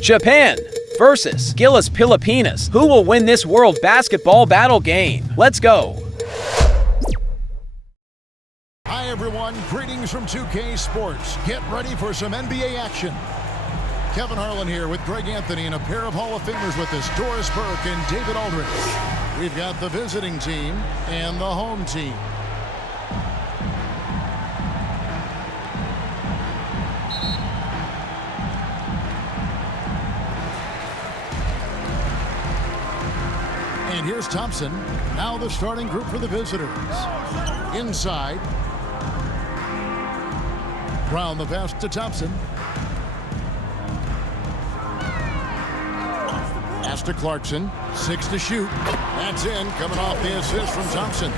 Japan versus GILAS Pilipinas. Who will win this World Basketball Battle game? Let's go. Hi everyone, greetings from 2K Sports. Get ready for some NBA action. Kevin Harlan here with Greg Anthony and a pair of Hall of Famers with us, Doris Burke and David Aldridge. We've got the visiting team and the home team. And here's Thompson, now the starting group for the visitors. Inside. Brown the pass to Thompson. Pass to Clarkson. 6 to shoot. That's in, coming off the assist from Thompson.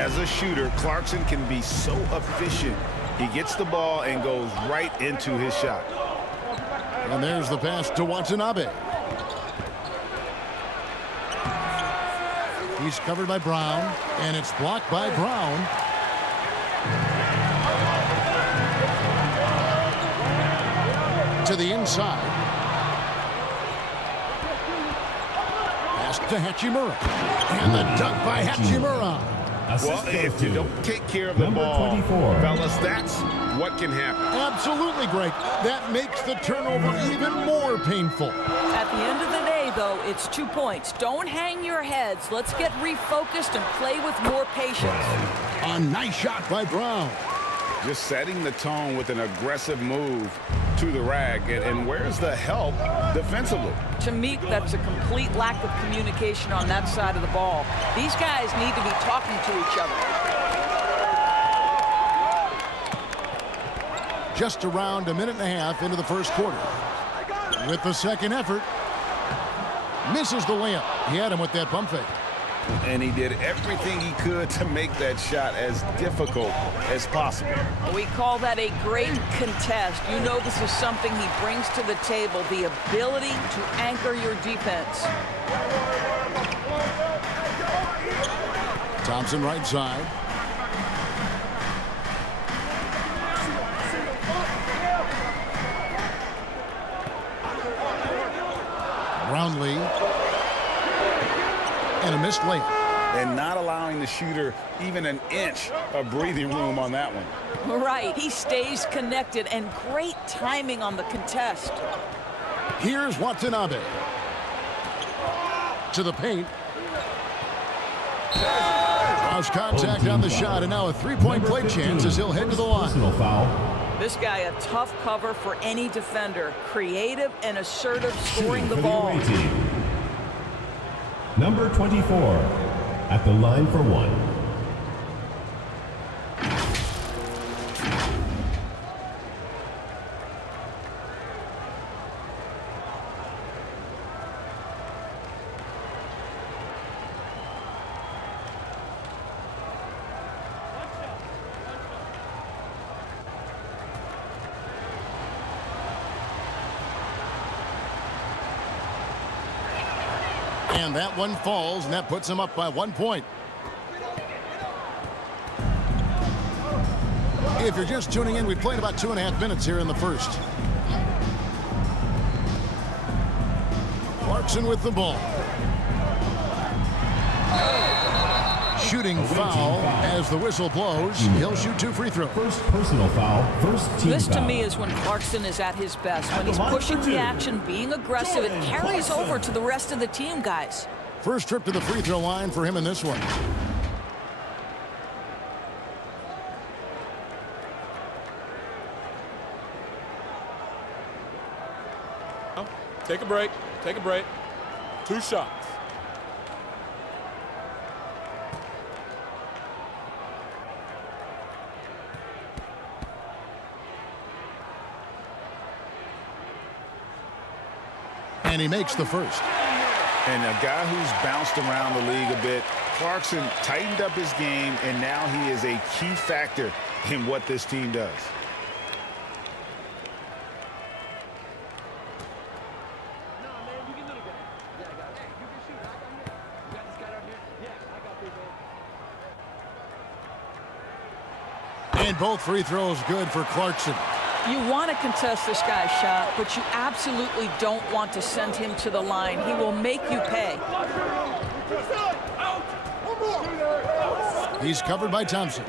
As a shooter, Clarkson can be so efficient. He gets the ball and goes right into his shot. And there's the pass to Watanabe. He's covered by Brown, and it's blocked by Brown. To the inside. Pass to Hachimura. And the dunk by Hachimura. Well, if you don't take care of the ball, fellas, that's what can happen. Absolutely, Greg. That makes the turnover even more painful. At the end of the day, though, it's 2 points. Don't hang your heads. Let's get refocused and play with more patience. A nice shot by Brown. Just setting the tone with an aggressive move to the rack. And where's the help defensively? To me, that's a complete lack of communication on that side of the ball. These guys need to be talking to each other. Just around a minute and a half into the first quarter. With the second effort. Misses the layup. He had him with that pump fake. And he did everything he could to make that shot as difficult as possible. We call that a great contest. You know this is something he brings to the table, the ability to anchor your defense. Thompson right side. Brownlee. And a missed layup. And not allowing the shooter even an inch of breathing room on that one. Right, he stays connected, and great timing on the contest. Here's Watanabe. To the paint. Draws contact on the shot, and now a three-point play chance as he'll head to the line. This guy, a tough cover for any defender. Creative and assertive scoring the ball. Number 24 at the line for one. And that one falls, and that puts him up by 1 point. If you're just tuning in, we've played about 2.5 minutes here in the first. Clarkson with the ball. Shooting foul as the whistle blows. He'll shoot 2 free throws. First personal foul, first team This to foul. me is when Clarkson is at his best. When he's pushing the action, being aggressive, it carries over to the rest of the team, guys. First trip to the free throw line for him in this one. Take a break. Take a break. 2 shots. And he makes the first. And a guy who's bounced around the league a bit, Clarkson tightened up his game, and now he is a key factor in what this team does. And both free throws good for Clarkson. You want to contest this guy's shot, but you absolutely don't want to send him to the line. He will make you pay. He's covered by Thompson.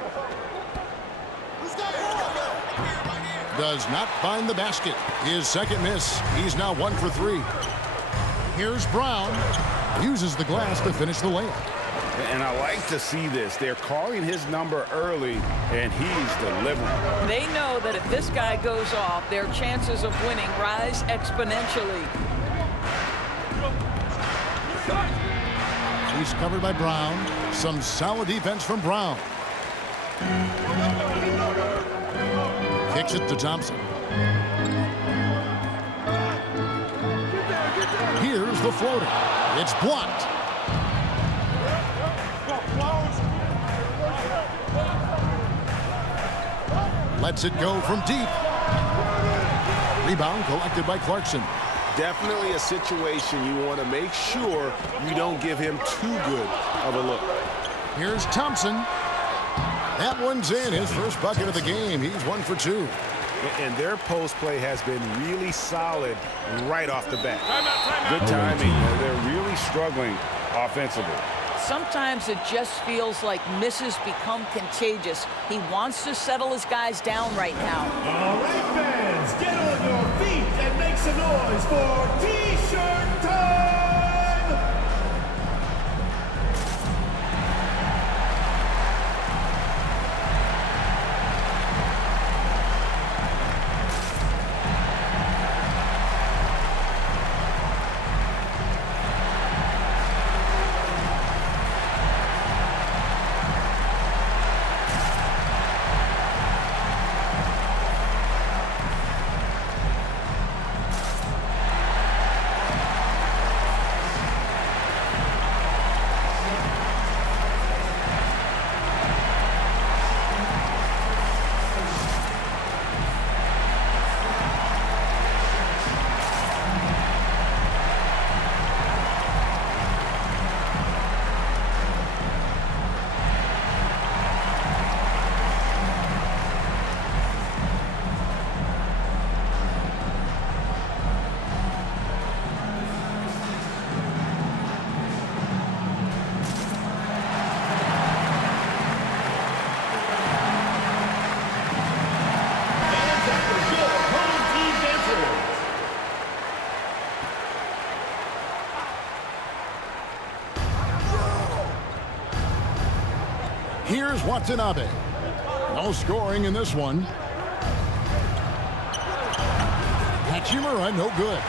Does not find the basket. His second miss. He's now 1 for 3. Here's Brown. Uses the glass to finish the layup. And I like to see this. They're calling his number early, and he's delivering. They know that if this guy goes off, their chances of winning rise exponentially. He's covered by Brown. Some solid defense from Brown. Kicks it to Thompson. Here's the floater. It's blocked. Lets it go from deep. Rebound collected by Clarkson. Definitely a situation you want to make sure you don't give him too good of a look. Here's Thompson. That one's in. His first bucket of the game. He's 1 for 2. And their post play has been really solid right off the bat. Good timing. They're really struggling offensively. Sometimes it just feels like misses become contagious. He wants to settle his guys down right now. All right, fans, get on your feet and make some noise for T-shirt time! Here's Watanabe. No scoring in this one. Hachimura, no good.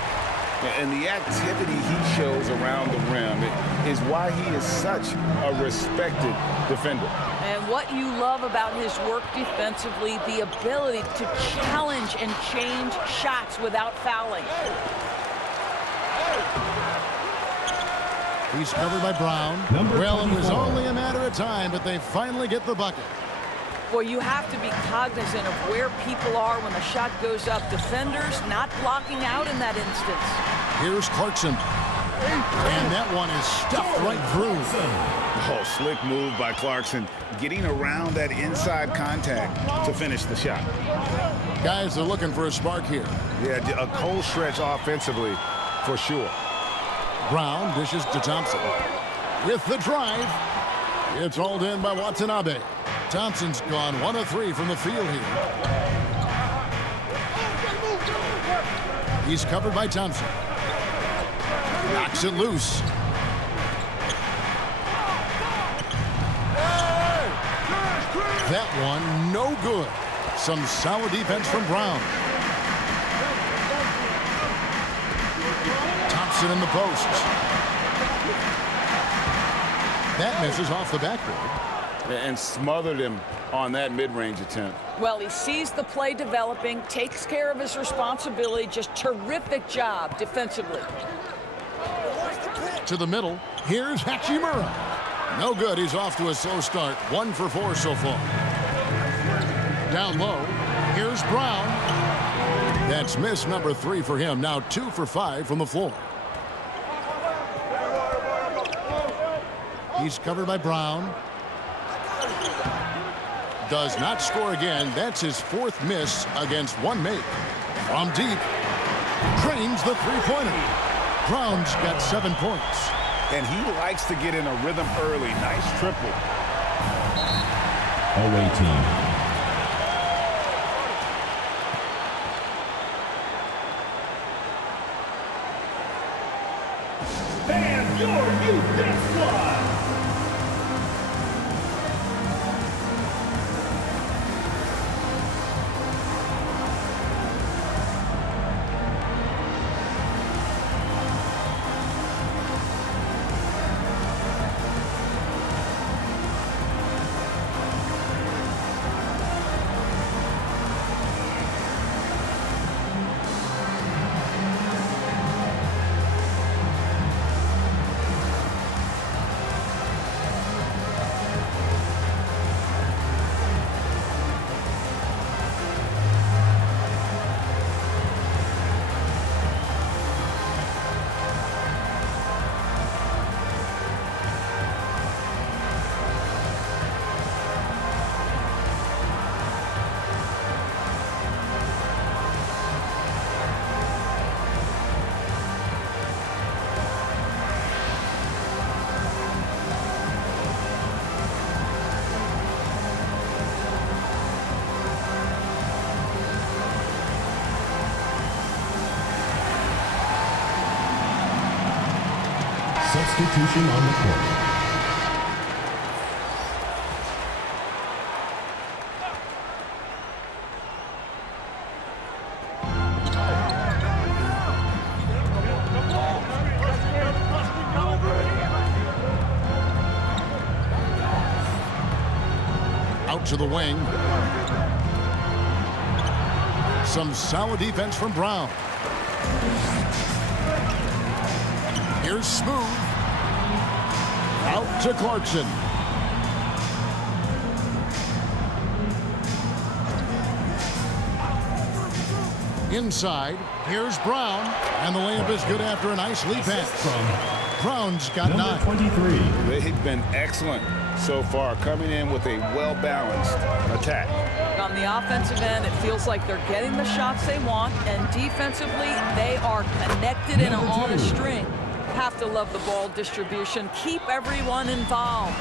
And the activity he shows around the rim is why he is such a respected defender. And what you love about his work defensively, the ability to challenge and change shots without fouling. He's covered by Brown. Well, it was only a matter of time, but they finally get the bucket. Boy, you have to be cognizant of where people are when the shot goes up. Defenders not blocking out in that instance. Here's Clarkson. And that one is stuffed right through. Oh, slick move by Clarkson, getting around that inside contact to finish the shot. Guys are looking for a spark here. Yeah, a cold stretch offensively for sure. Brown dishes to Thompson. With the drive, it's hauled in by Watanabe. Thompson's gone 1 of 3 from the field here. He's covered by Thompson. Knocks it loose. That one, no good. Some solid defense from Brown. Thompson in the post. That misses off the backboard. And smothered him on that mid-range attempt. Well, he sees the play developing, takes care of his responsibility. Just terrific job defensively. To the middle. Here's Hachimura. No good. He's off to a slow start. 1 for 4 so far. Down low. Here's Brown. That's miss number 3 for him. Now 2 for 5 from the floor. He's covered by Brown. does not score again. That's his fourth miss against one make. From deep, drains the three-pointer. Brown's got 7 points. And he likes to get in a rhythm early. Nice triple. Away team. And your youth dance squad. Substitution on the court. Out to the wing. Some solid defense from Brown. Here's Smooth. Out to Clarkson. Inside, here's Brown. And the layup is good after a nice lead pass. Brown's got Number 9. 23. They've been excellent so far, coming in with a well-balanced attack. On the offensive end, it feels like they're getting the shots they want, and defensively, they are connected and on a string. Have to love the ball distribution. Keep everyone involved.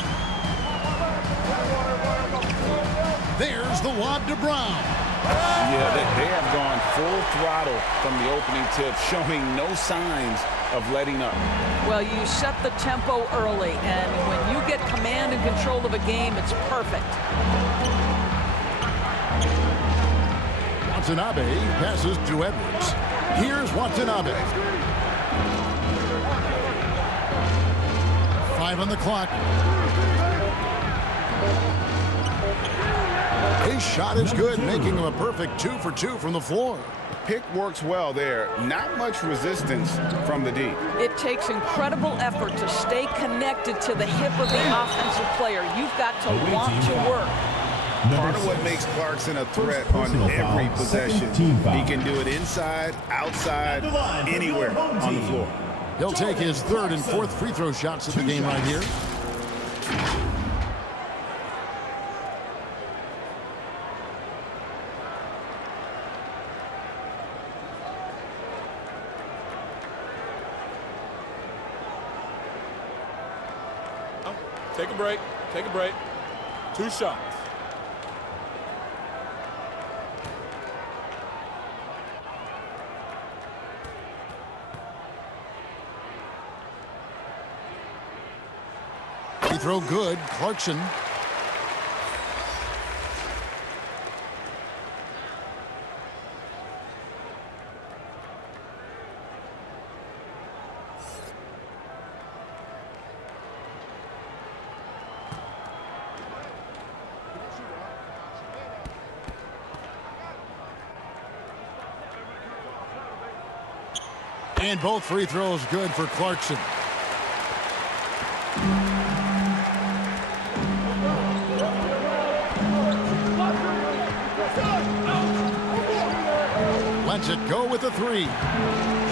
There's the lob to Brown. Yeah, they have gone full throttle from the opening tip, showing no signs of letting up. Well, you set the tempo early, and when you get command and control of a game, it's perfect. Watanabe passes to Edwards. Here's Watanabe. 5 on the clock. His shot is good, making him a perfect 2 for 2 from the floor. Pick works well there. Not much resistance from the D. It takes incredible effort to stay connected to the hip of the offensive player. You've got to want to work. Part of what makes Clarkson a threat on every possession. He can do it inside, outside, anywhere on the floor. He'll take his 3rd and 4th free throw shots of the game right here. Take a break. Take a break. 2 shots. Free throw good. Clarkson. And both free throws good for Clarkson. Lets it go with a 3.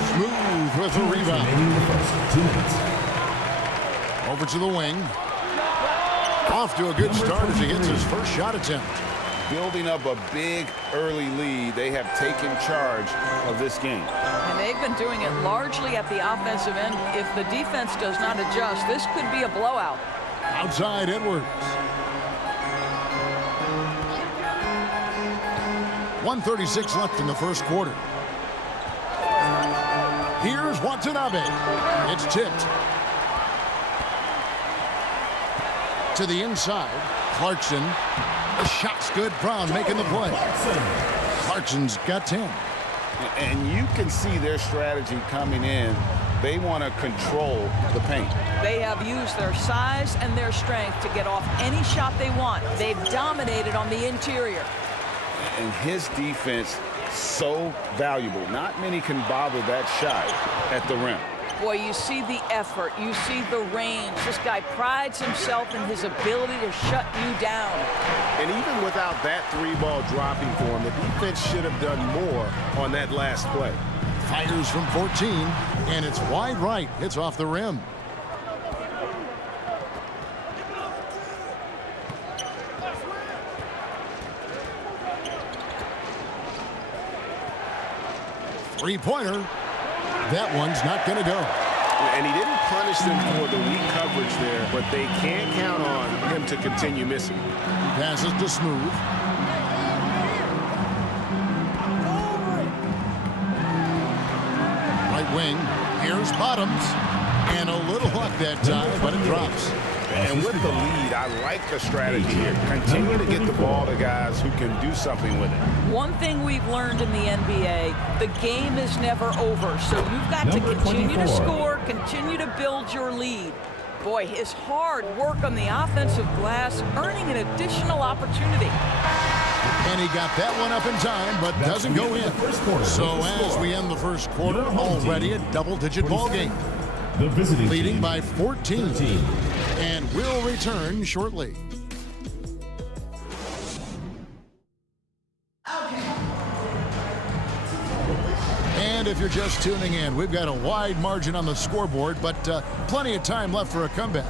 Smooth with a rebound. Over to the wing. Off to a good start as he hits his first shot attempt. building up a big early lead. They have taken charge of this game. And they've been doing it largely at the offensive end. If the defense does not adjust, this could be a blowout. Outside Edwards. 1:36 left in the first quarter. Here's Watanabe. It's tipped. To the inside. Clarkson. The shot's good. Brown making the play. Clarkson's got 10. And you can see their strategy coming in. They want to control the paint. They have used their size and their strength to get off any shot they want. They've dominated on the interior. And his defense, so valuable. Not many can bother that shot at the rim. Boy, you see the effort. You see the range. This guy prides himself in his ability to shut you down. And even without that three-ball dropping for him, the defense should have done more on that last play. Fires from 14, and it's wide right. It's off the rim. Three-pointer. That one's not going to go. And he didn't punish them for the weak coverage there, but they can't count on him to continue missing. Passes to Smooth. Right wing. Here's Bottoms. And a little luck that time, but it drops. And with the lead, I like the strategy here. Continue to get the ball to guys who can do something with it. One thing we've learned in the NBA, the game is never over. So you've got to continue to score, continue to build your lead. Boy, his hard work on the offensive glass, earning an additional opportunity. And he got that one up in time, but doesn't go in. So as we end the first quarter, already a double-digit ball game. The visiting Leading team. by 14. And will return shortly. And if you're just tuning in, we've got a wide margin on the scoreboard, but plenty of time left for a comeback.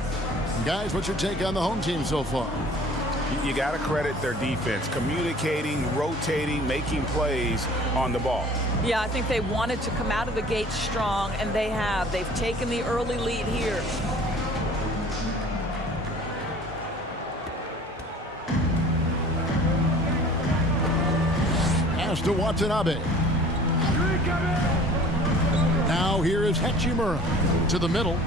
Guys, what's your take on the home team so far? You got to credit their defense, communicating, rotating, making plays on the ball. Yeah, I think they wanted to come out of the gate strong, and they have. They've taken the early lead here. Pass to Watanabe. Now here is Hachimura to the middle.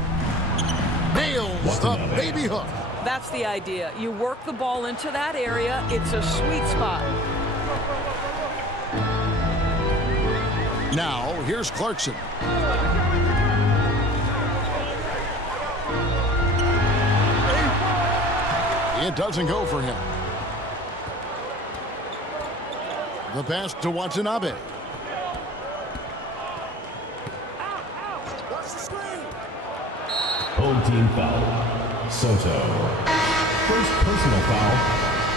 Nails the baby hook. That's the idea. You work the ball into that area. It's a sweet spot. Now here's Clarkson. It doesn't go for him. The pass to Watanabe. Home team foul. Soto. First personal foul.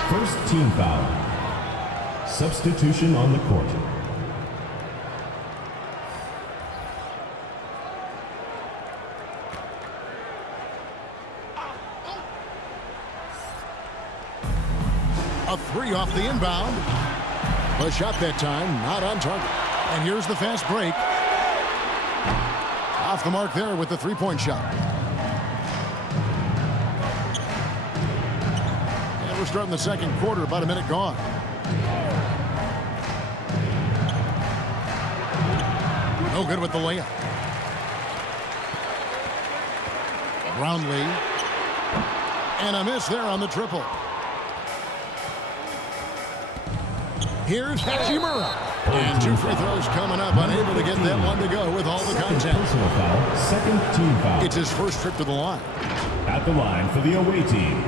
First team foul. Substitution on the court. A three off the inbound. The shot that time, not on target. And here's the fast break. Off the mark there with the three-point shot. And we're starting the second quarter, about a minute gone. No good with the layup. Brownlee. And a miss there on the triple. Here's Hachimura. And two free throws coming up, unable to get that one to go with all the contact. Personal foul. Second team foul. It's his first trip to the line. At the line for the away team.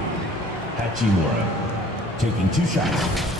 Hachimura taking two shots.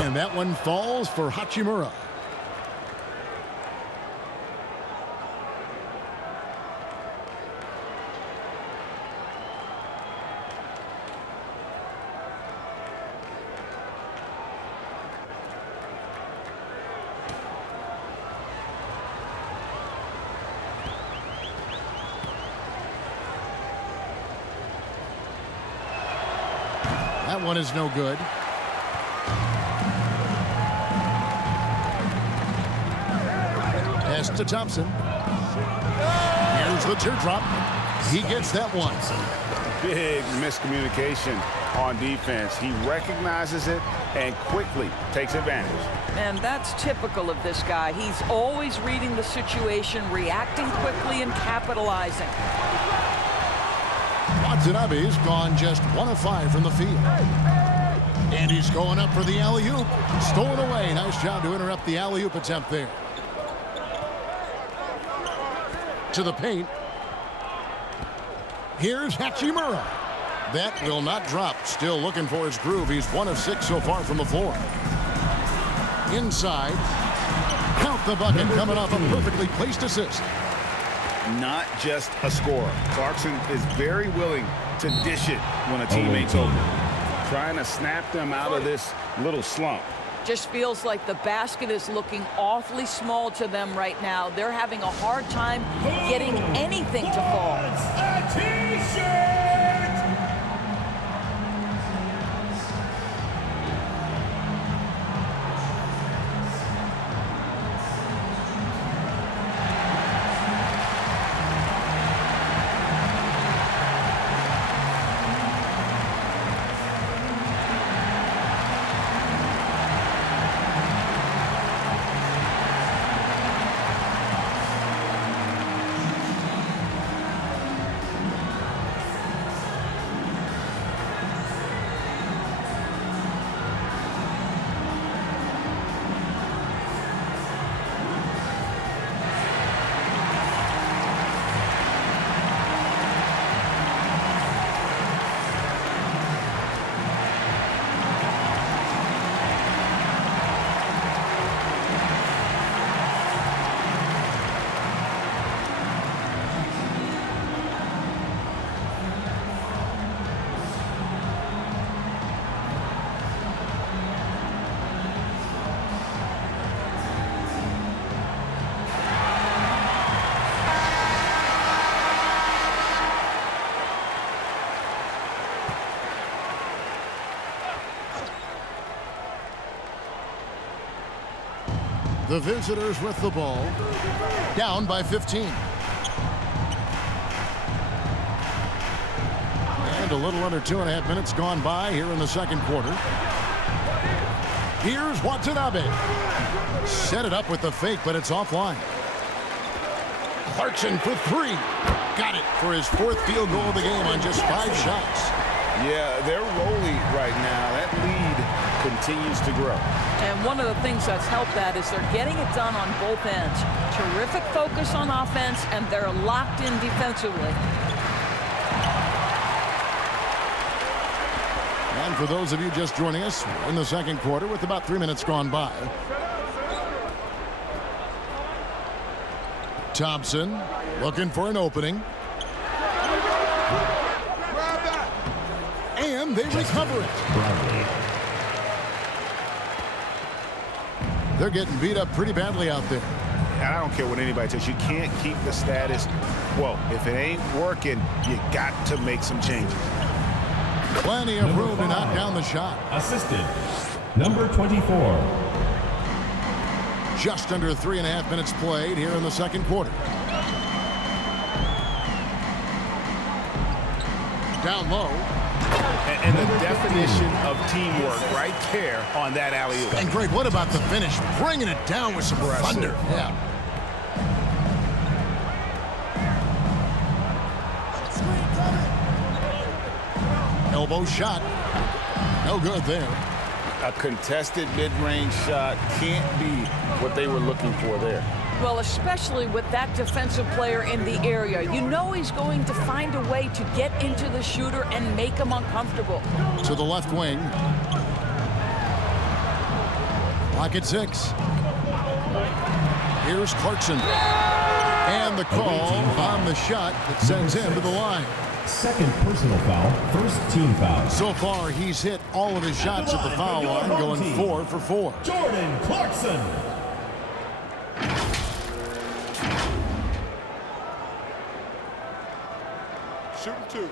And that one falls for Hachimura. That one is no good. Pass to Thompson. Here's the teardrop. He gets that one. Big miscommunication on defense. He recognizes it and quickly takes advantage. And that's typical of this guy. He's always reading the situation, reacting quickly, and capitalizing. Watanabe's gone just 1 of 5 from the field. And he's going up for the alley-oop. Stolen away. Nice job to interrupt the alley-oop attempt there. To the paint. Here's Hachimura. That will not drop. Still looking for his groove. He's 1 of 6 so far from the floor. Inside. Count the bucket coming off a perfectly placed assist. Not just a scorer. Clarkson is very willing to dish it when a teammate's open. Trying to snap them out of this little slump. Just feels like the basket is looking awfully small to them right now. They're having a hard time getting anything to fall. The visitors with the ball. Down by 15. And a little under 2.5 minutes gone by here in the second quarter. Here's Watanabe. Set it up with the fake, but it's offline. Clarkson for 3. Got it for his 4th field goal of the game on just 5 shots. Yeah, they're rolling right now. That lead continues to grow. And one of the things that's helped that is they're getting it done on both ends. Terrific focus on offense, and they're locked in defensively. And for those of you just joining us, we're in the second quarter with about 3 minutes gone by. Thompson looking for an opening. And they recover it. They're getting beat up pretty badly out there. And I don't care what anybody says. You can't keep the status quo. If it ain't working, you got to make some changes. Plenty of room to knock down the shot. Assisted. Number 24. Just under 3.5 minutes played here in the second quarter. Down low. And the definition of teamwork right there on that alley-oop. And Greg, what about the finish? Bringing it down with some thunder. Yeah. Elbow shot. No good there. A contested mid-range shot can't be what they were looking for there. Well, especially with that defensive player in the area. You know he's going to find a way to get into the shooter and make him uncomfortable. To the left wing. Clock at 6. Here's Clarkson. And the call on the shot that sends him to the line. Second personal foul, first team foul. So far, he's hit all of his shots at the foul line, going 4 for 4. Jordan Clarkson. Shooting 2.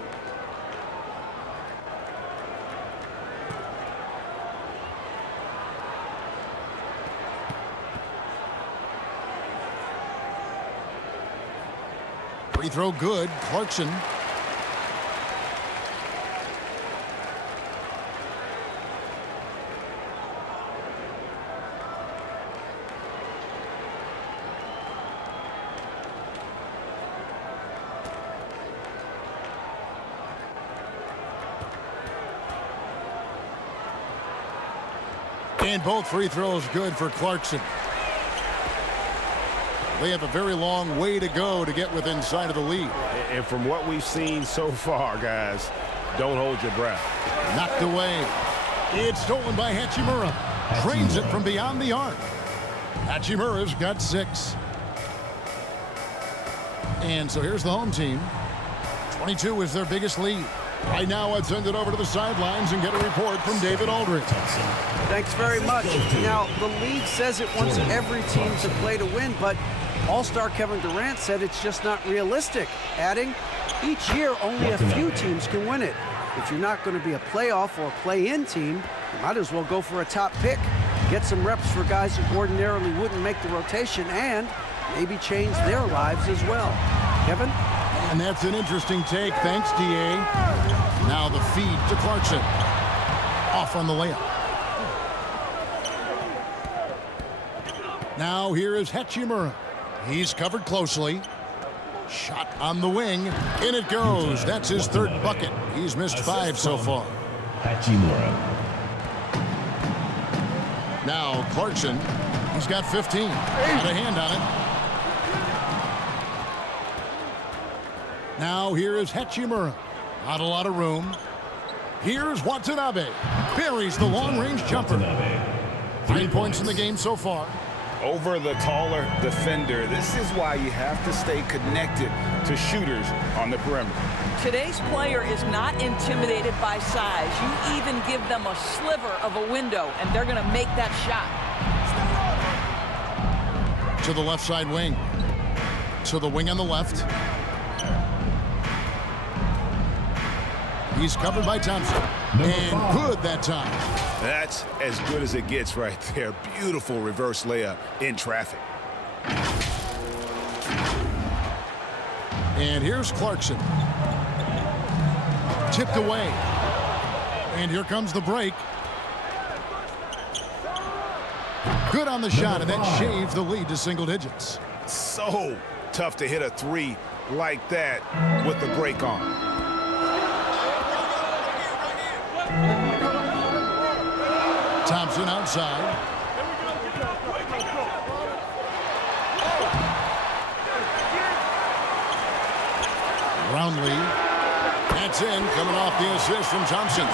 Free throw good. Clarkson. And both free throws good for Clarkson. They have a very long way to go to get within sight of the lead. And from what we've seen so far, guys, don't hold your breath. Knocked away. It's stolen by Hachimura. Drains it from beyond the arc. Hachimura's got 6. And so here's the home team. 22 is their biggest lead. Right now, I'd send it over to the sidelines and get a report from David Aldridge. Thanks very much. Now, the league says it wants every team to play to win, but All-Star Kevin Durant said it's just not realistic, adding, each year only a few teams can win it. If you're not going to be a playoff or play-in team, you might as well go for a top pick, get some reps for guys who ordinarily wouldn't make the rotation, and maybe change their lives as well. Kevin? And that's an interesting take. Thanks, DA. Now the feed to Clarkson. Off on the layup. Now here is Hachimura. He's covered closely. Shot on the wing. In it goes. That's his third bucket. He's missed 5 so far. Hachimura. Now Clarkson. He's got 15. Got a hand on it. Now here is Hachimura. Not a lot of room. Here's Watanabe. Buries the long-range jumper. 3 points in the game so far. Over the taller defender. This is why you have to stay connected to shooters on the perimeter. Today's player is not intimidated by size. You even give them a sliver of a window, and they're going to make that shot. To the left side wing. To the wing on the left. He's covered by Thompson. And good that time. That's as good as it gets right there. Beautiful reverse layup in traffic. And here's Clarkson. Tipped away. And here comes the break. Good on the shot, and that shaves the lead to single digits. So tough to hit a 3 like that with the break on. Thompson outside. Brownlee. That's in, coming off the assist from Thompson.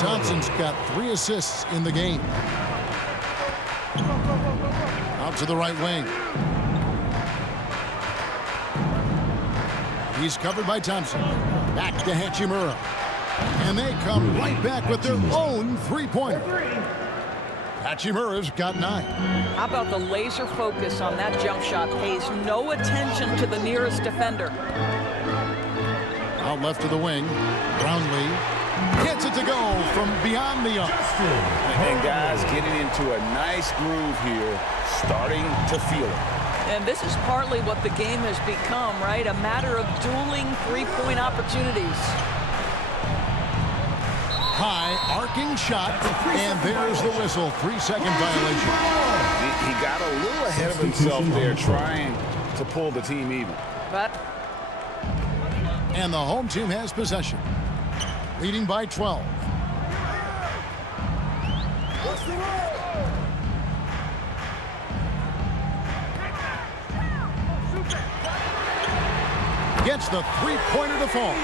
Thompson's got 3 assists in the game. Out to the right wing. He's covered by Thompson. Back to Hachimura. And they come right back with their own three-pointer. Hachimura's got 9. How about the laser focus on that jump shot? Pays no attention to the nearest defender. Out left to the wing. Brownlee gets it to go from beyond the arc. And guys getting into a nice groove here, starting to feel it. And this is partly what the game has become, right? A matter of dueling three-point opportunities. High arcing shot, and there's the whistle. 3-second violation. He got a little ahead of himself there, trying to pull the team even. And the home team has possession, leading by 12. Gets the three-pointer to fall.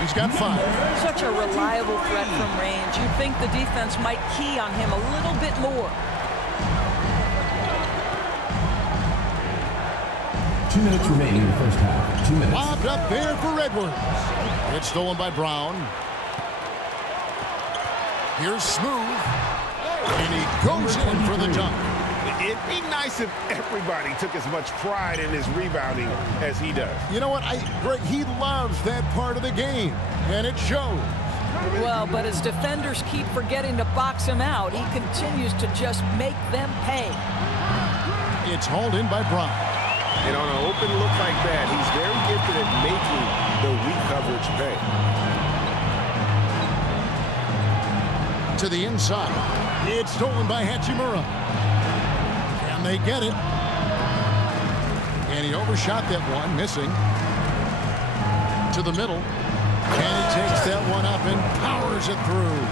He's got 5. Such a reliable threat from range. You'd think the defense might key on him a little bit more. 2 minutes remaining in the first half. 2 minutes. Lobbed up there for Edwards. It's stolen by Brown. Here's Smooth. And he goes in for the dunk. It'd be nice if everybody took as much pride in his rebounding as he does. You know what? Greg, he loves that part of the game, and it shows. Well, but as defenders keep forgetting to box him out, he continues to just make them pay. It's hauled in by Brown. And on an open look like that, he's very gifted at making the weak coverage pay. To the inside. It's stolen by Hachimura. Can they get it? And he overshot that one, missing. To the middle. And he takes that one up and powers it through.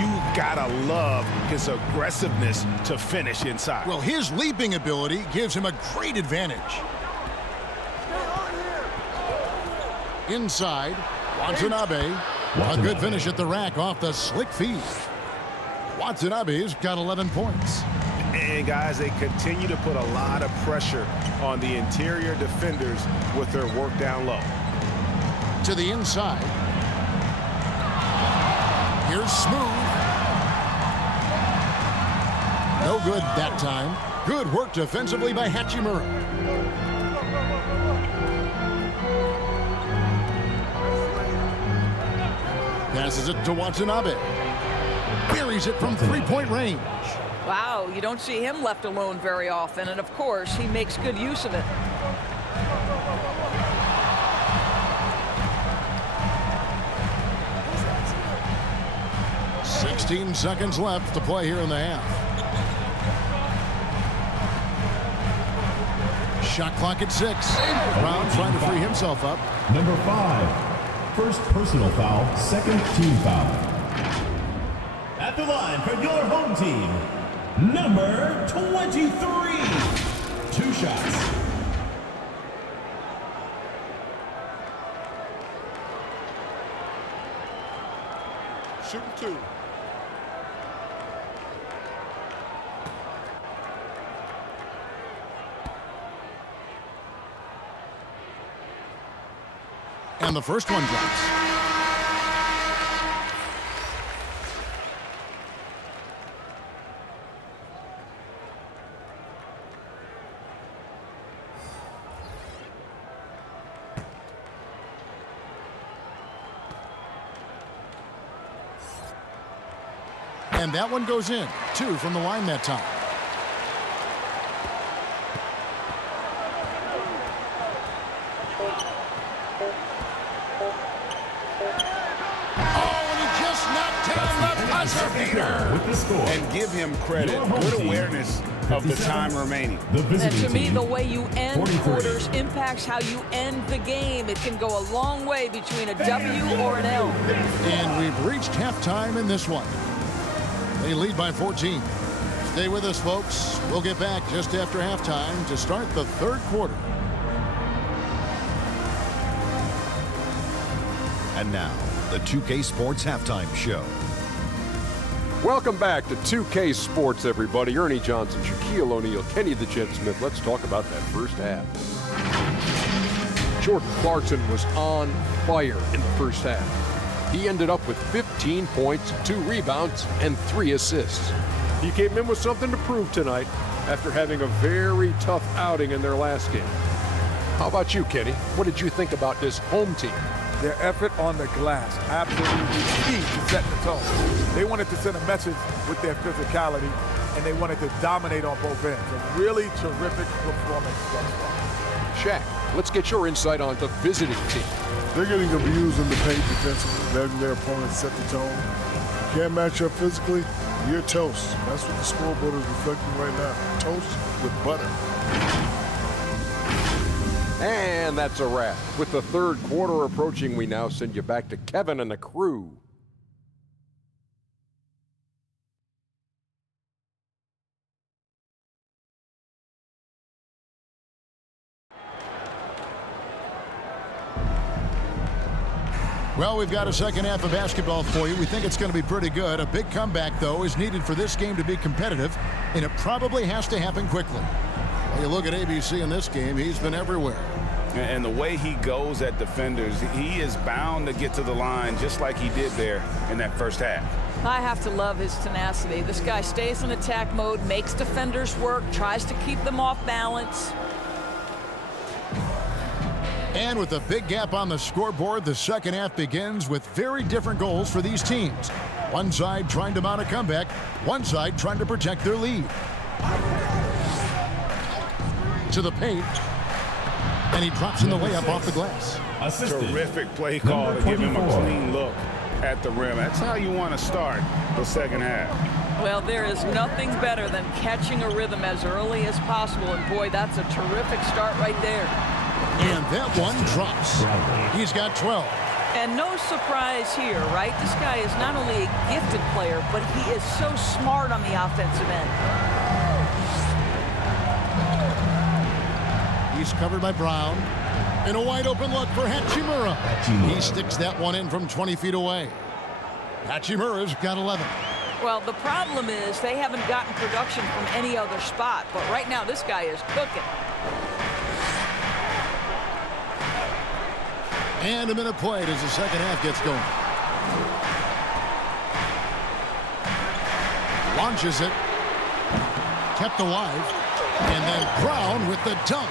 You gotta love his aggressiveness to finish inside. Well, his leaping ability gives him a great advantage. Inside, Watanabe. A good finish at the rack off the slick feed. Watanabe's got 11 points. And guys, they continue to put a lot of pressure on the interior defenders with their work down low. To the inside. Here's Smooth. No good that time. Good work defensively by Hachimura. Passes it to Watanabe. Buries it from three-point range. Wow, you don't see him left alone very often, and of course, he makes good use of it. "16 seconds left to play here in the half. Shot clock at 6. Brown trying to free himself up. Number 5. First personal foul, second team foul. At the line for your home team, number 23. 2 shots. Shooting 2. And the first one drops. And that one goes in. 2 from the line that time. With the score. And give him credit. Good awareness of the time remaining. And to me, the way you end quarters impacts how you end the game. It can go a long way between a W or an L. And we've reached halftime in this one. They lead by 14. Stay with us, folks. We'll get back just after halftime to start the third quarter. And now, the 2K Sports Halftime Show. Welcome back to 2K Sports, everybody. Ernie Johnson, Shaquille O'Neal, Kenny the Jet Smith. Let's talk about that first half. Jordan Clarkson was on fire in the first half. He ended up with 15 points, 2 rebounds, and 3 assists. He came in with something to prove tonight after having a very tough outing in their last game. How about you, Kenny? What did you think about this home team? Their effort on the glass, absolutely key to setting the tone. They wanted to send a message with their physicality, and they wanted to dominate on both ends. A really terrific performance thus far. Shaq, let's get your insight on the visiting team. They're getting abused in the paint defensively, letting their opponents set the tone. You can't match up physically, you're toast. That's what the scoreboard is reflecting right now. Toast with butter. And that's a wrap. With the third quarter approaching, we now send you back to Kevin and the crew. Well, we've got a second half of basketball for you. We think it's going to be pretty good. A big comeback, though, is needed for this game to be competitive, and it probably has to happen quickly. Well, you look at ABC in this game, he's been everywhere. And the way he goes at defenders, he is bound to get to the line just like he did there in that first half. I have to love his tenacity. This guy stays in attack mode, makes defenders work, tries to keep them off balance. And with a big gap on the scoreboard, the second half begins with very different goals for these teams. One side trying to mount a comeback, one side trying to protect their lead. To the paint, and he drops in the layup off the glass. Terrific play call to give him a clean look at the rim. That's how you want to start the second half. Well, there is nothing better than catching a rhythm as early as possible, and boy, that's a terrific start right there. And that one drops. He's got 12. And no surprise here, right? This guy is not only a gifted player, but he is so smart on the offensive end. He's covered by Brown. And a wide open look for Hachimura. He sticks that one in from 20 feet away. Hachimura's got 11. Well, the problem is they haven't gotten production from any other spot, but right now this guy is cooking. And a minute played as the second half gets going. Launches it. Kept alive. And then Brown with the dunk.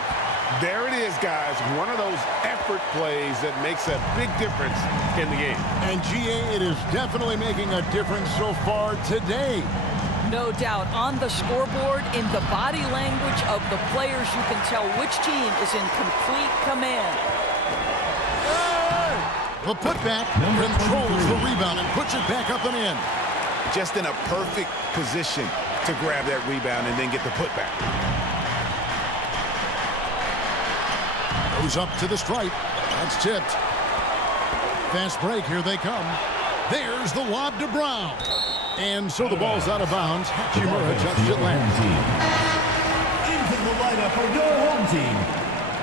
There it is, guys. One of those effort plays that makes a big difference in the game. And GA, it is definitely making a difference so far today. No doubt. On the scoreboard, in the body language of the players, you can tell which team is in complete command. The putback controls the rebound and puts it back up and in. Just in a perfect position to grab that rebound and then get the putback. Goes up to the stripe. That's tipped. Fast break. Here they come. There's the lob to Brown. And so the ball's out of bounds. Hachimura touched it last. Into the lineup for your home team,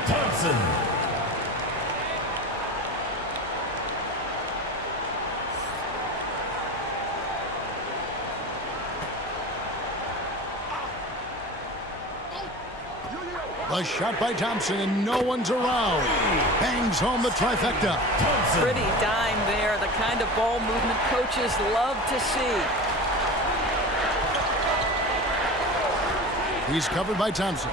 Thompson. A shot by Thompson, and no one's around. Bangs home the trifecta. Pretty dime there, the kind of ball movement coaches love to see. He's covered by Thompson.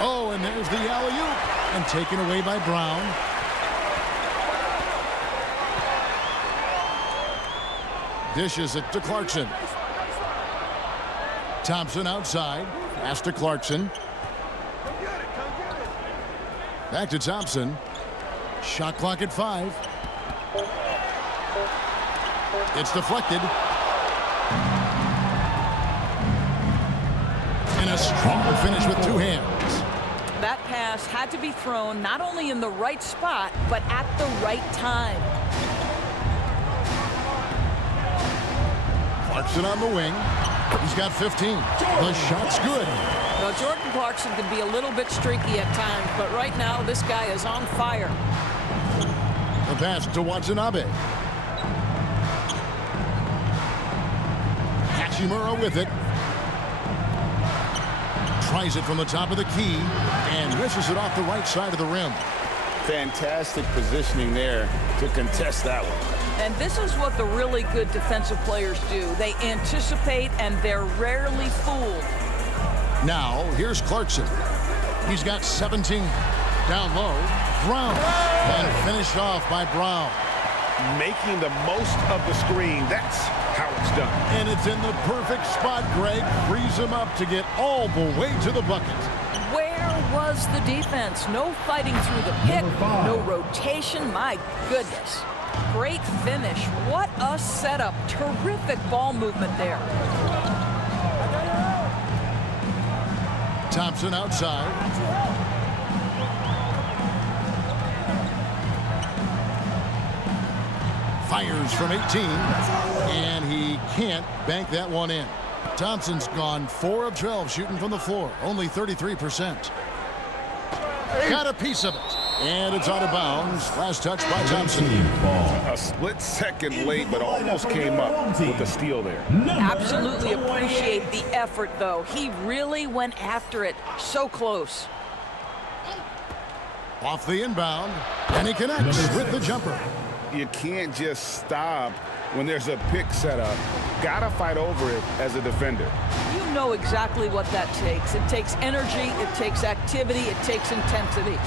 Oh, and there's the alley-oop, and taken away by Brown. Dishes it to Clarkson. Thompson outside. Pass to Clarkson. Back to Thompson. Shot clock at 5. It's deflected. And a stronger finish with 2 hands. That pass had to be thrown not only in the right spot, but at the right time. Clarkson on the wing. He's got 15. The shot's good. Well, Jordan Clarkson can be a little bit streaky at times, but right now this guy is on fire. The pass to Watanabe. Hachimura with it. Tries it from the top of the key and misses it off the right side of the rim. Fantastic positioning there to contest that one. And this is what the really good defensive players do. They anticipate, and they're rarely fooled. Now, here's Clarkson. He's got 17. Down low. Brown. And finished off by Brown. Making the most of the screen. That's how it's done. And it's in the perfect spot, Greg. Frees him up to get all the way to the bucket. Where was the defense? No fighting through the pick. No rotation. My goodness. Great finish. What a setup. Terrific ball movement there. Thompson outside. Fires from 18. And he can't bank that one in. Thompson's gone 4 of 12 shooting from the floor. Only 33%. Got a piece of it. And it's out of bounds. Last touch by Thompson. A split second late, but almost came up with the steal there. Absolutely appreciate the effort, though. He really went after it. So close. Off the inbound, and he connects with the jumper. You can't just stop when there's a pick set up. Gotta fight over it as a defender. You know exactly what that takes. It takes energy, it takes activity, it takes intensity.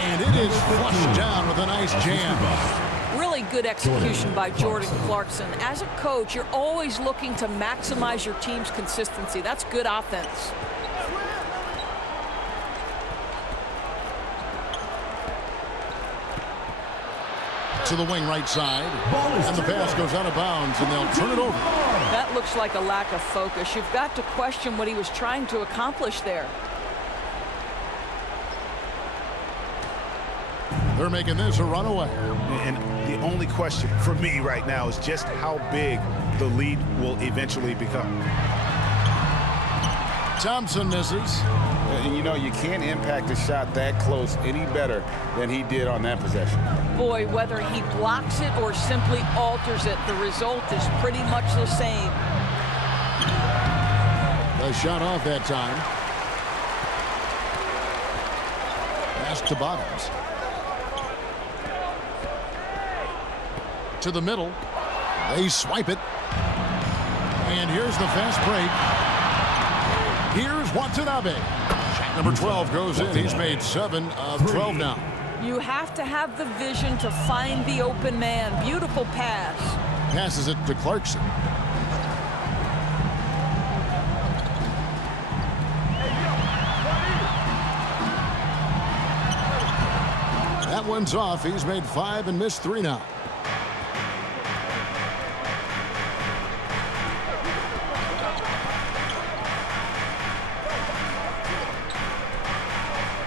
And it is flushed down with a nice jam. Really good execution by Jordan Clarkson. As a coach, you're always looking to maximize your team's consistency. That's good offense. To the wing right side, and the pass goes out of bounds, and they'll turn it over. That looks like a lack of focus. You've got to question what he was trying to accomplish there. They're making this a runaway. And the only question for me right now is just how big the lead will eventually become. Thompson misses. You know, you can't impact a shot that close any better than he did on that possession. Boy, whether he blocks it or simply alters it, the result is pretty much the same. The shot off that time. Pass to Bottoms. To the middle. They swipe it. And here's the fast break. Here's Watanabe. Shot number 12 goes in. He's made 7 of 12 now. You have to have the vision to find the open man. Beautiful pass. Passes it to Clarkson. That one's off. He's made 5 and missed 3 now.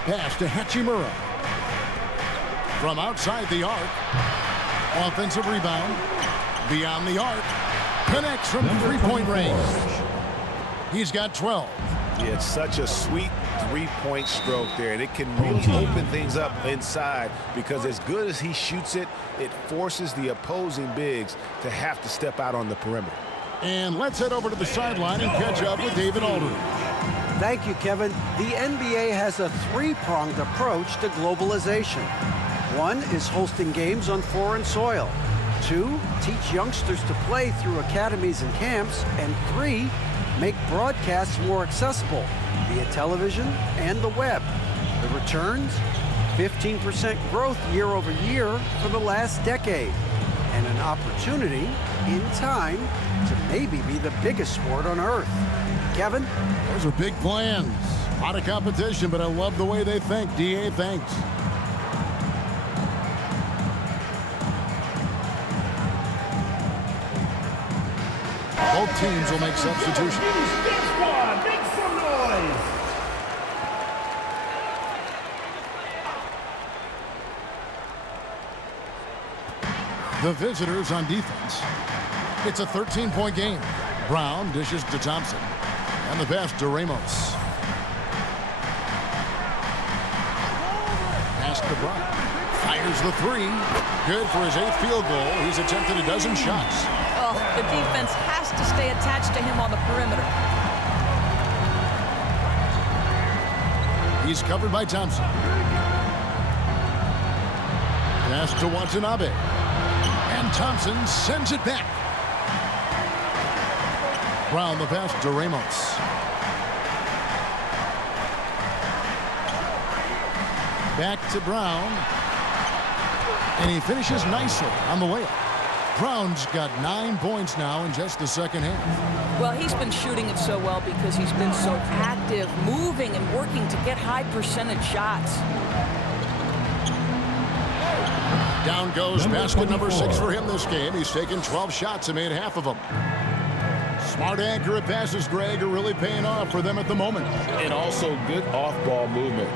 Pass to Hachimura. From outside the arc. Offensive rebound. Beyond the arc. Connects from three-point range. He's got 12. Yeah, it's such a sweet three-point stroke there, and it can really open things up inside because as good as he shoots it, it forces the opposing bigs to have to step out on the perimeter. And let's head over to the sideline and catch up with David Aldridge. Thank you, Kevin. The NBA has a three-pronged approach to globalization. 1 is hosting games on foreign soil. 2, teach youngsters to play through academies and camps. And 3, make broadcasts more accessible via television and the web. The returns? 15% growth year over year for the last decade. And an opportunity, in time, to maybe be the biggest sport on earth. Kevin? Those are big plans. A lot of competition, but I love the way they think. DA, thanks. Both teams will make substitutions. Make some noise. The visitors on defense. It's a 13-point game. Brown dishes to Thompson. And the pass to Ramos. Pass to Brown. Fires the 3. Good for his 8th field goal. He's attempted a dozen shots. Oh, the defense has to stay attached to him on the perimeter. He's covered by Thompson. Pass to Watanabe. And Thompson sends it back. Brown the pass to Ramos. Back to Brown. And he finishes nicely on the layup. Brown's got 9 points now in just the second half. Well, he's been shooting it so well because he's been so active, moving and working to get high percentage shots. Down goes basket number 6 for him this game. He's taken 12 shots and made half of them. Smart, accurate passes, Greg, are really paying off for them at the moment. And also good off-ball movement.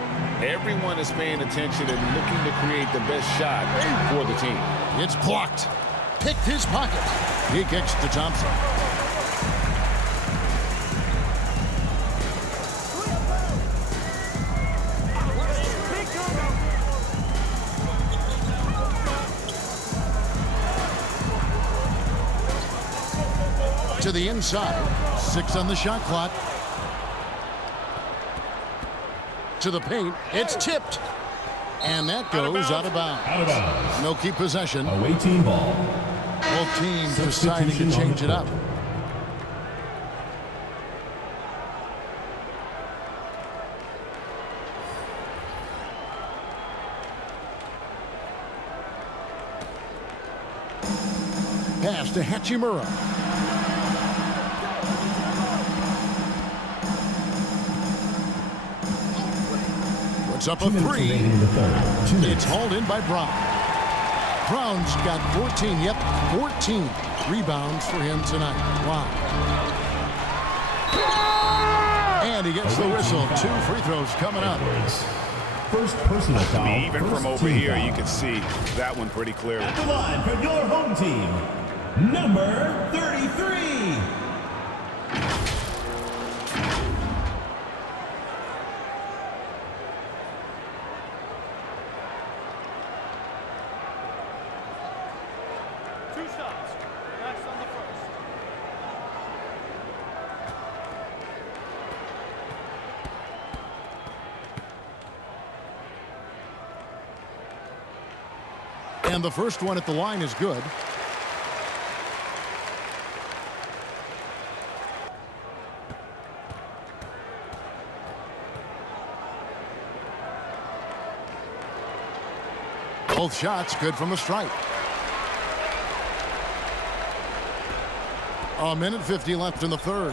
Everyone is paying attention and looking to create the best shot for the team. It's blocked. Picked his pocket. He kicks to Thompson. the inside. 6 on the shot clock. To the paint. It's tipped. And that goes out of bounds. Out of bounds. No keep possession. Away team ball. Both teams deciding to change it up. Pass to Hachimura. Puts up a 3. It's hauled in by Brown. Brown's got 14. Yep, 14 rebounds for him tonight. Wow. And he gets the whistle. 2 free throws coming up. First personal foul. Even from over here, you can see that one pretty clearly. At the line for your home team, number 33. And the first one at the line is good. Both shots good from the stripe. 1:50 left in the third.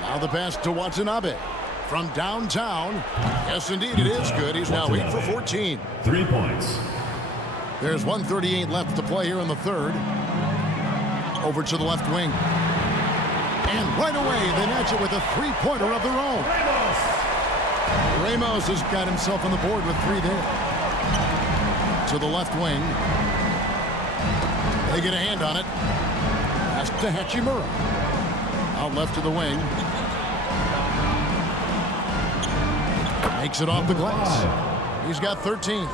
Now the pass to Watanabe. From downtown. Yes, indeed, it is good. He's now 8 for 14. 3 points. There's 1:38 left to play here in the third. Over to the left wing. And right away, they match it with a three-pointer of their own. Ramos has got himself on the board with 3 there. To the left wing. They get a hand on it. Pass to Hachimura. Out left to the wing. Makes it off the glass. He's got 13.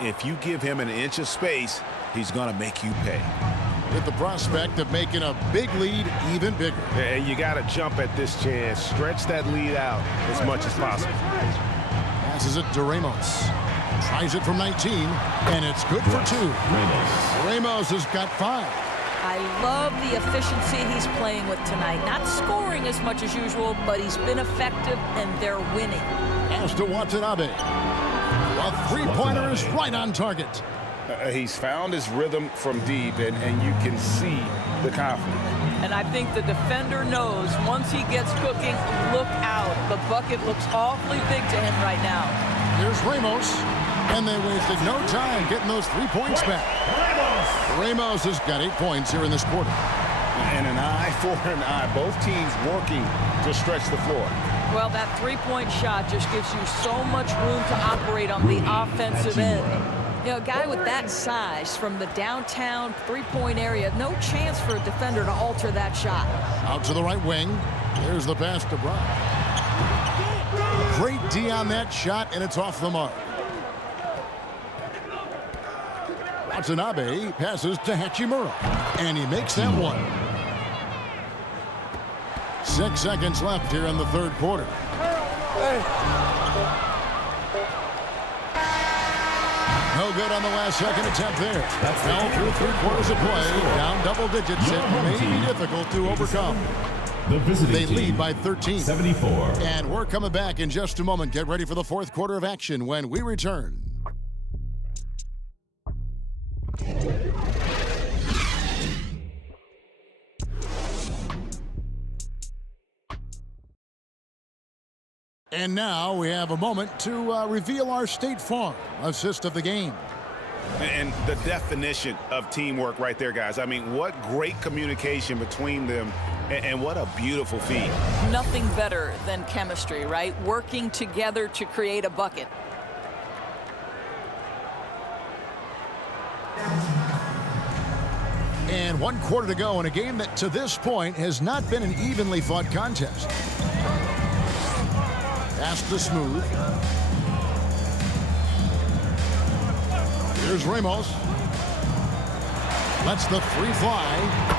If you give him an inch of space, he's going to make you pay. With the prospect of making a big lead even bigger. And you got to jump at this chance. Stretch that lead out as much as possible. Passes it to Ramos. Tries it from 19, and it's good for 2. Ramos has got 5. I love the efficiency he's playing with tonight. Not scoring as much as usual, but he's been effective, and they're winning. Pass to Watanabe. A three-pointer is right on target. He's found his rhythm from deep, and you can see the confidence. And I think the defender knows once he gets cooking, look out. The bucket looks awfully big to him right now. Here's Ramos, and they wasted no time getting those 3 points back. Ramos has got 8 points here in this quarter. And an eye for an eye. Both teams working to stretch the floor. Well, that three-point shot just gives you so much room to operate on the offensive end. You know, a guy with that size from the downtown three-point area, no chance for a defender to alter that shot. Out to the right wing. There's the pass to Brown. Great D on that shot, and it's off the mark. Watanabe passes to Hachimura, and he makes that one. 6 seconds left here in the third quarter. No good on the last second attempt there. Fell through 3 quarters of play. Down double digits. It may be difficult to overcome. They lead by 13. 74. And we're coming back in just a moment. Get ready for the fourth quarter of action when we return. And now we have a moment to reveal our State Farm assist of the game. And the definition of teamwork right there, guys. I mean, what great communication between them, and what a beautiful feed. Nothing better than chemistry, right? Working together to create a bucket. And 1 quarter to go in a game that to this point has not been an evenly fought contest. Pass to Smooth. Here's Ramos. Lets the three fly.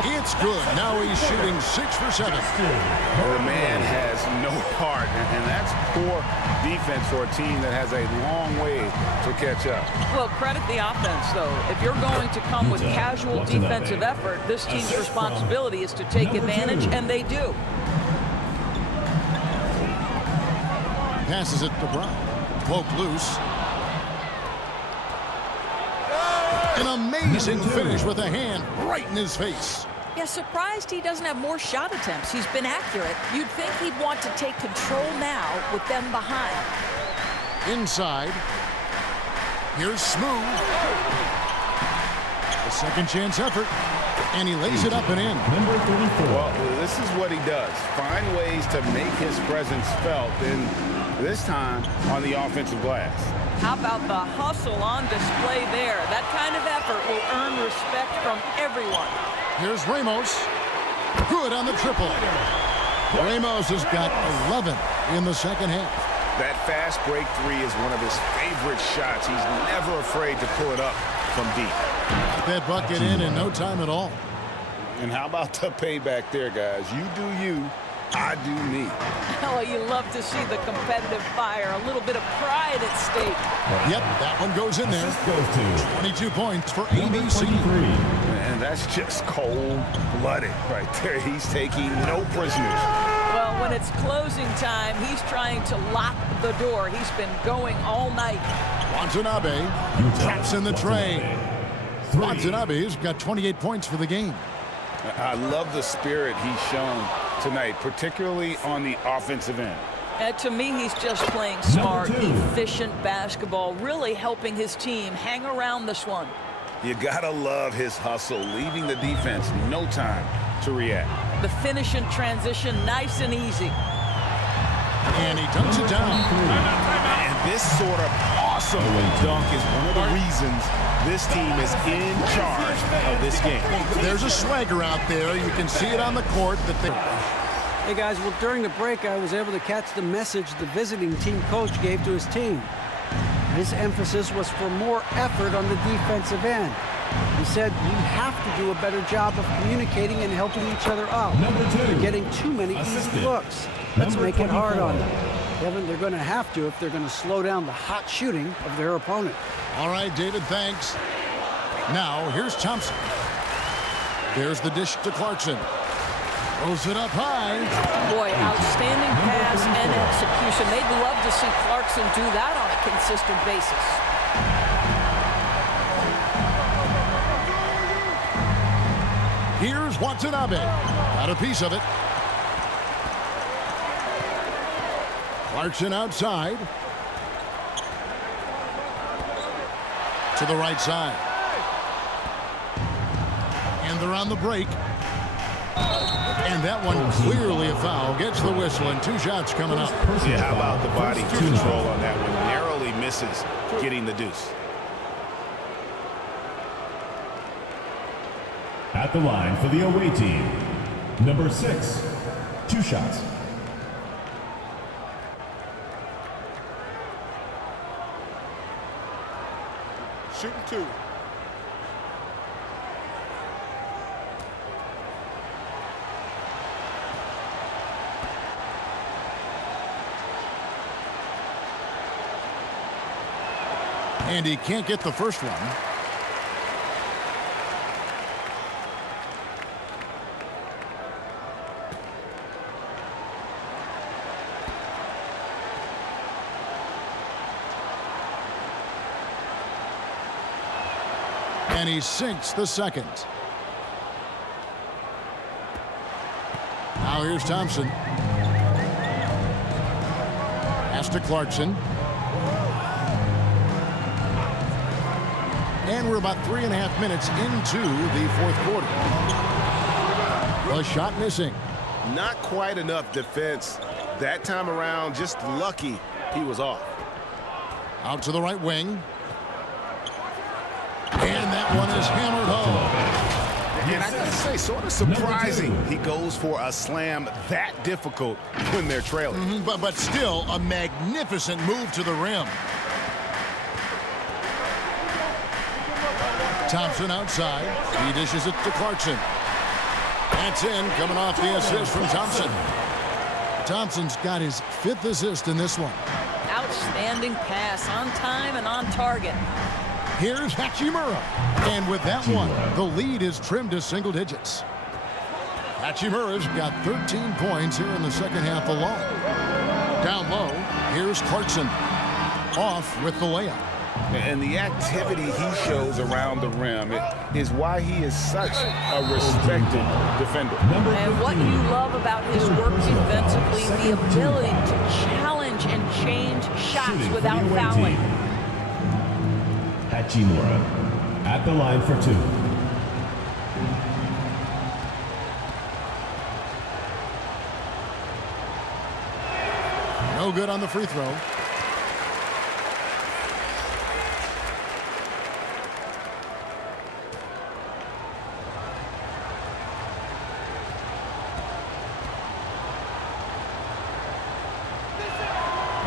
It's good. Now he's shooting 6 for 7. The man has no heart, and that's poor defense for a team that has a long way to catch up. Well, credit the offense, though. If you're going to come with casual defensive effort, this team's responsibility is to take advantage, and they do. Passes it to Brown. Poke loose. An amazing finish with a hand right in his face. Yeah, surprised he doesn't have more shot attempts. He's been accurate. You'd think he'd want to take control now with them behind. Inside. Here's Smooth. A second chance effort. And he lays it up and in. Number 34. Well, this is what he does. Find ways to make his presence felt, and this time on the offensive glass. How about the hustle on display there? That kind of effort will earn respect from everyone. Here's Ramos. Good on the triple. Ramos has got 11 in the second half. That fast break three is one of his favorite shots. He's never afraid to pull it up from deep. That bucket in no time at all. And how about the payback there, guys? You do you, I do me. Oh, you love to see the competitive fire. A little bit of pride at stake. Yep, that one goes in there. Goes to 22 points for ABC. And that's just cold-blooded right there. He's taking no prisoners. Well, when it's closing time, he's trying to lock the door. He's been going all night. Watanabe traps in the tray. Watanabe's got 28 points for the game. I love the spirit he's shown tonight, particularly on the offensive end. To me, he's just playing smart, efficient basketball, really helping his team hang around this one. You gotta love his hustle, leaving the defense no time to react. The finish in transition, nice and easy. And he dunks it down. And this sort of awesome dunk is one of the reasons this team is in charge of this game. There's a swagger out there. You can see it on the court that they... Hey guys, well, during the break, I was able to catch the message the visiting team coach gave to his team. His emphasis was for more effort on the defensive end. He said we have to do a better job of communicating and helping each other out. They're getting too many easy looks. Let's make it hard on them. Kevin, they're going to have to if they're going to slow down the hot shooting of their opponent. All right, David, thanks. Now, here's Thompson. There's the dish to Clarkson. Throws it up high. Boy, outstanding pass and execution. They'd love to see Clarkson do that on a consistent basis. Here's Watanabe. Got a piece of it. Clarkson outside. To the right side. And they're on the break. And that one clearly a foul. Gets the whistle and 2 shots coming up. Yeah, how about the body control on that one? Narrowly misses getting the deuce. At the line for the away team, number 6, 2 shots. Shooting 2. And he can't get the first one. And he sinks the second. Now here's Thompson. Pass to Clarkson. And we're about 3.5 minutes into the fourth quarter. A shot missing. Not quite enough defense that time around. Just lucky he was off. Out to the right wing. And that one is hammered home. And I gotta say, sort of surprising he goes for a slam that difficult when they're trailing. But still a magnificent move to the rim. Thompson outside. He dishes it to Clarkson. That's in, coming off the assist from Thompson. Thompson's got his 5th assist in this one. Outstanding pass, on time and on target. Here's Hachimura. And with that one, the lead is trimmed to single digits. Hachimura's got 13 points here in the second half alone. Down low, here's Clarkson. Off with the layup. And the activity he shows around the rim is why he is such a respected defender. And what you love about his work defensively, the ability to challenge and change shots without fouling. Hachimura at the line for 2. No good on the free throw.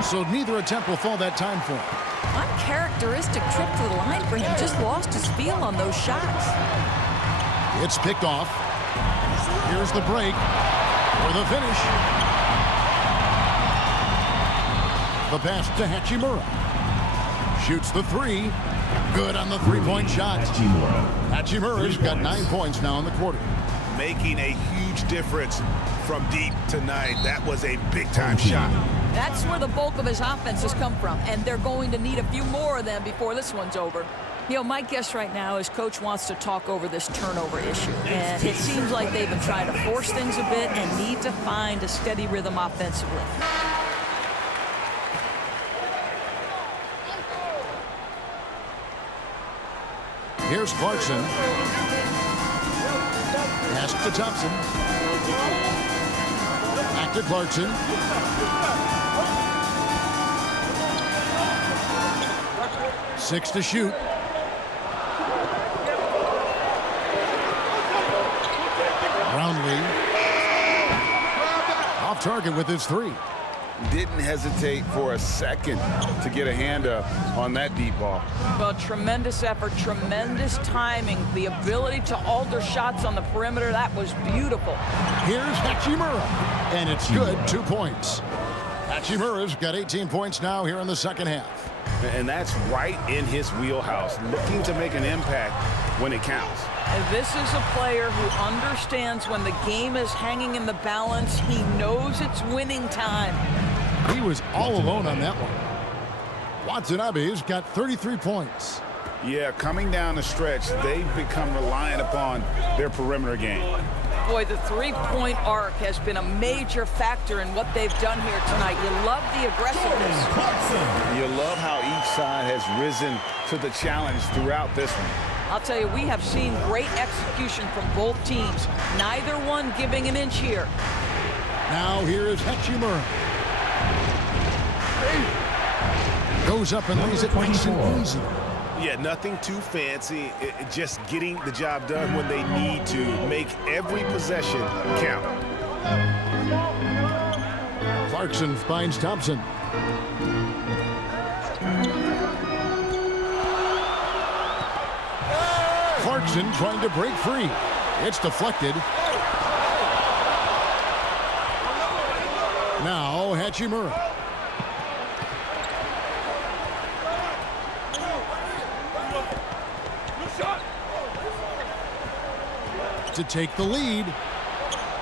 So neither attempt will fall that time for him. Uncharacteristic trip to the line for him. Just lost his feel on those shots. It's picked off. Here's the break for the finish. The pass to Hachimura. Shoots the 3. Good on the three-point shot. Hachimura's got 9 points now in the quarter. Making a huge difference from deep tonight. That was a big-time shot. That's where the bulk of his offense has come from, and they're going to need a few more of them before this one's over. You know, my guess right now is Coach wants to talk over this turnover issue, and it seems like they've been trying to force things a bit and need to find a steady rhythm offensively. Here's Clarkson. Pass to Thompson. Back to Clarkson. Six to shoot. Brownlee. Off target with his 3. Didn't hesitate for a second to get a hand up on that deep ball. Well, tremendous effort, tremendous timing, the ability to alter shots on the perimeter. That was beautiful. Here's Hachimura, and it's good. 2 points. Hachimura's got 18 points now here in the second half. And that's right in his wheelhouse, looking to make an impact when it counts. And this is a player who understands when the game is hanging in the balance. He knows it's winning time. He was all alone on that one. Watanabe's got 33 points. Yeah, coming down the stretch, they've become reliant upon their perimeter game. Boy, the three-point arc has been a major factor in what they've done here tonight. You love the aggressiveness. You love how each side has risen to the challenge throughout this one. I'll tell you, we have seen great execution from both teams. Neither one giving an inch here. Now here is Hachimura. Goes up and lays it nice and easy. Yeah, nothing too fancy. Just getting the job done when they need to. Make every possession count. Clarkson finds Thompson. Clarkson trying to break free. It's deflected. Now Hachimura. To take the lead,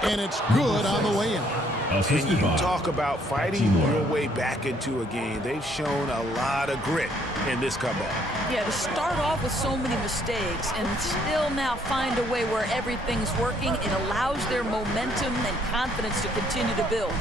and it's good on the way in. And you talk about fighting your way back into a game. They've shown a lot of grit in this comeback. Yeah, to start off with so many mistakes and still now find a way where everything's working, it allows their momentum and confidence to continue to build.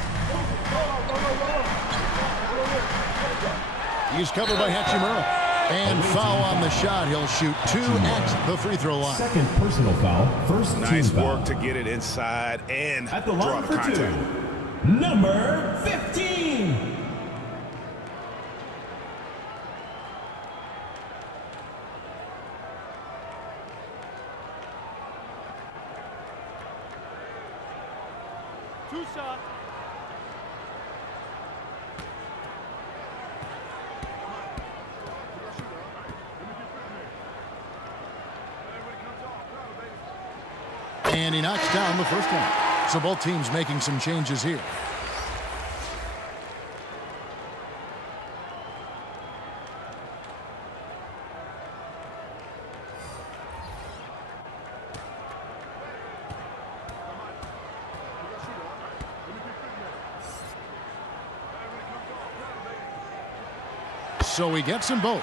He's covered by Hachimura. And foul on the shot. He'll shoot 2 at the free throw line. Second personal foul. First nice team work foul. to get it inside and At the draw line the for contact. 2, number 15. Two shot. And he knocks down the first one. So both teams making some changes here. So he gets them both.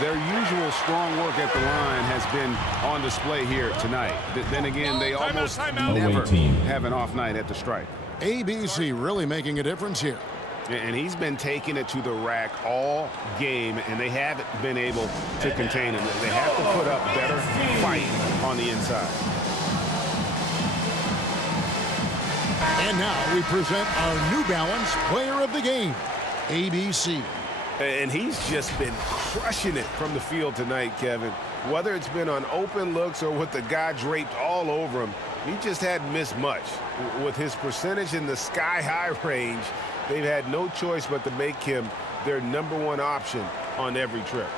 Their usual strong work at the line has been on display here tonight. Then again, they almost never have an off night at the stripe. ABC really making a difference here. And he's been taking it to the rack all game, and they haven't been able to contain him. They have to put up better fight on the inside. And now we present our New Balance Player of the Game, ABC. And he's just been crushing it from the field tonight, Kevin. Whether it's been on open looks or with the guy draped all over him, he just hadn't missed much. With his percentage in the sky-high range, they've had no choice but to make him their #1 option on every trip.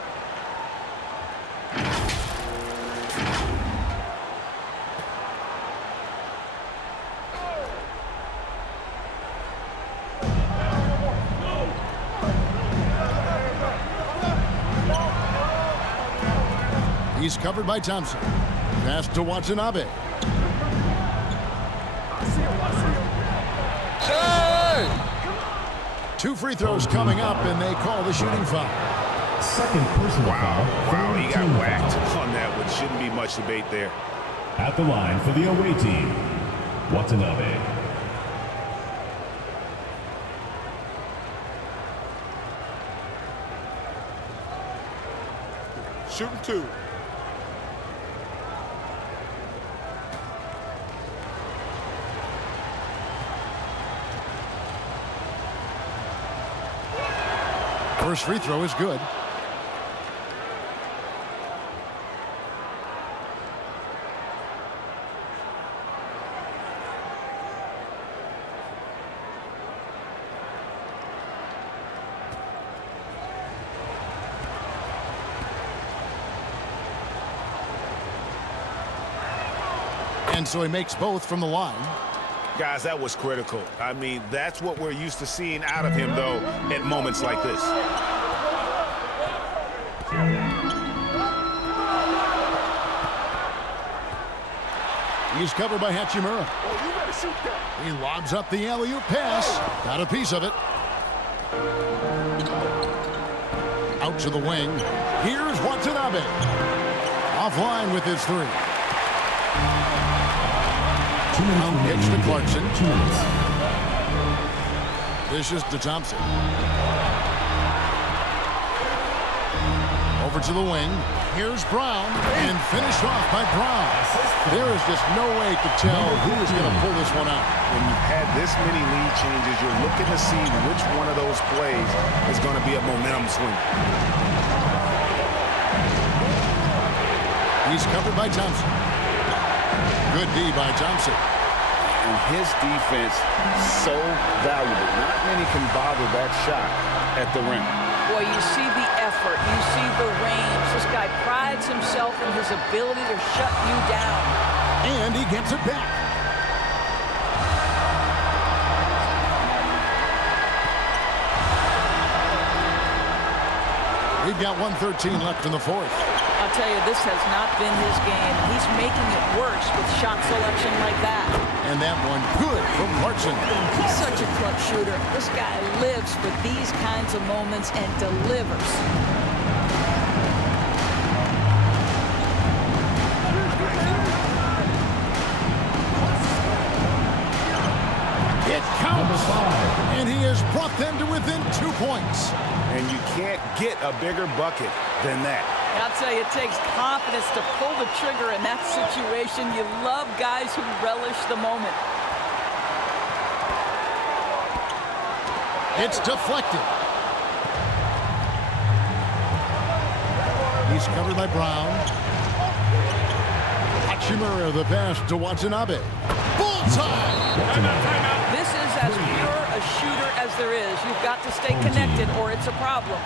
He's covered by Thompson. Pass to Watanabe. Two free throws coming up, and they call the shooting foul. Second personal foul. Wow, he got whacked on that one. Shouldn't be much debate there. At the line for the away team, Watanabe. Shooting 2. First free throw is good. And so he makes both from the line. Guys, that was critical. I mean, that's what we're used to seeing out of him, though, at moments like this. He's covered by Hachimura. He lobs up the alley-oop pass. Got a piece of it. Out to the wing. Here's Watanabe. Offline with his three. Pitch to Clarkson. This is to Thompson. Over to the wing. Here's Brown, and finished off by Brown. There is just no way to tell who is going to pull this one out. When you've had this many lead changes, you're looking to see which one of those plays is going to be a momentum swing. He's covered by Thompson. Good D by Thompson. And his defense so valuable. Not many can bother that shot at the rim. Boy, you see the effort, you see the range. This guy prides himself in his ability to shut you down. And he gets it back. We've got 1:13 left in the fourth. I'll tell you, this has not been his game. He's making it worse with shot selection like that. And that one good from Clarkson. He's such a clutch shooter. This guy lives for these kinds of moments and delivers. It counts. And he has brought them to within 2 points. And you can't get a bigger bucket than that. I'll tell you, it takes confidence to pull the trigger in that situation. You love guys who relish the moment. It's deflected. He's covered by Brown. Hachimura, the pass to Watanabe. Bullseye! This is as pure a shooter as there is. You've got to stay connected or it's a problem.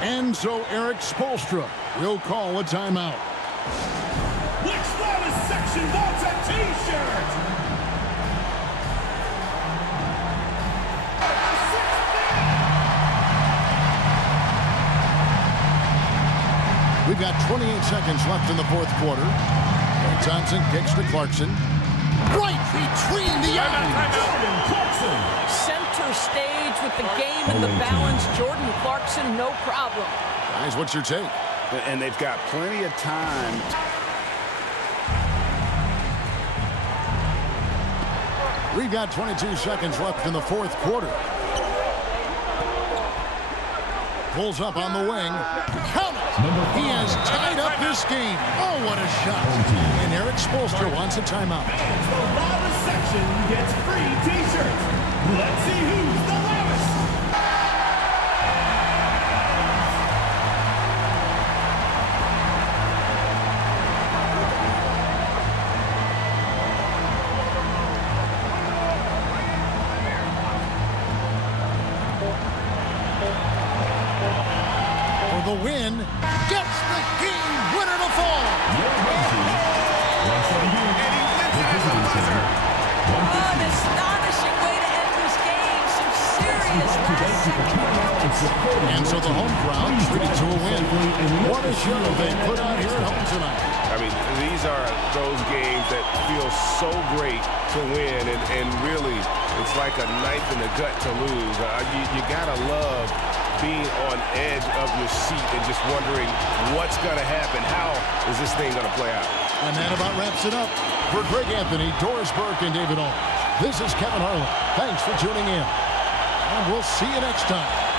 And so Eric Spoelstra will call a timeout. Next one is section vaults at T-shirt. We've got 28 seconds left in the fourth quarter. And Johnson kicks to Clarkson. Right between the eyes. Center stage with the game in the balance. Jordan Clarkson, no problem. Guys, what's your take? And they've got plenty of time. We've got 22 seconds left in the fourth quarter. Pulls up on the wing. Count it! He has tied up this game. Oh, what a shot. And Eric Spoelstra wants a timeout. And the loudest section gets free T-shirts. Let's see who's the loudest. For the win, gets the game winner to fall. An astonishing way to end this game. Some serious last-second. And so the home crowd treated to a win. What a show they put on here at home tonight. I mean, these are those games that feel so great to win, and really, it's like a knife in the gut to lose. You gotta love being on edge of your seat and just wondering what's gonna happen. How is this thing gonna play out? And that about wraps it up. For Greg Anthony, Doris Burke, and David Aldridge, this is Kevin Harlan. Thanks for tuning in. And we'll see you next time.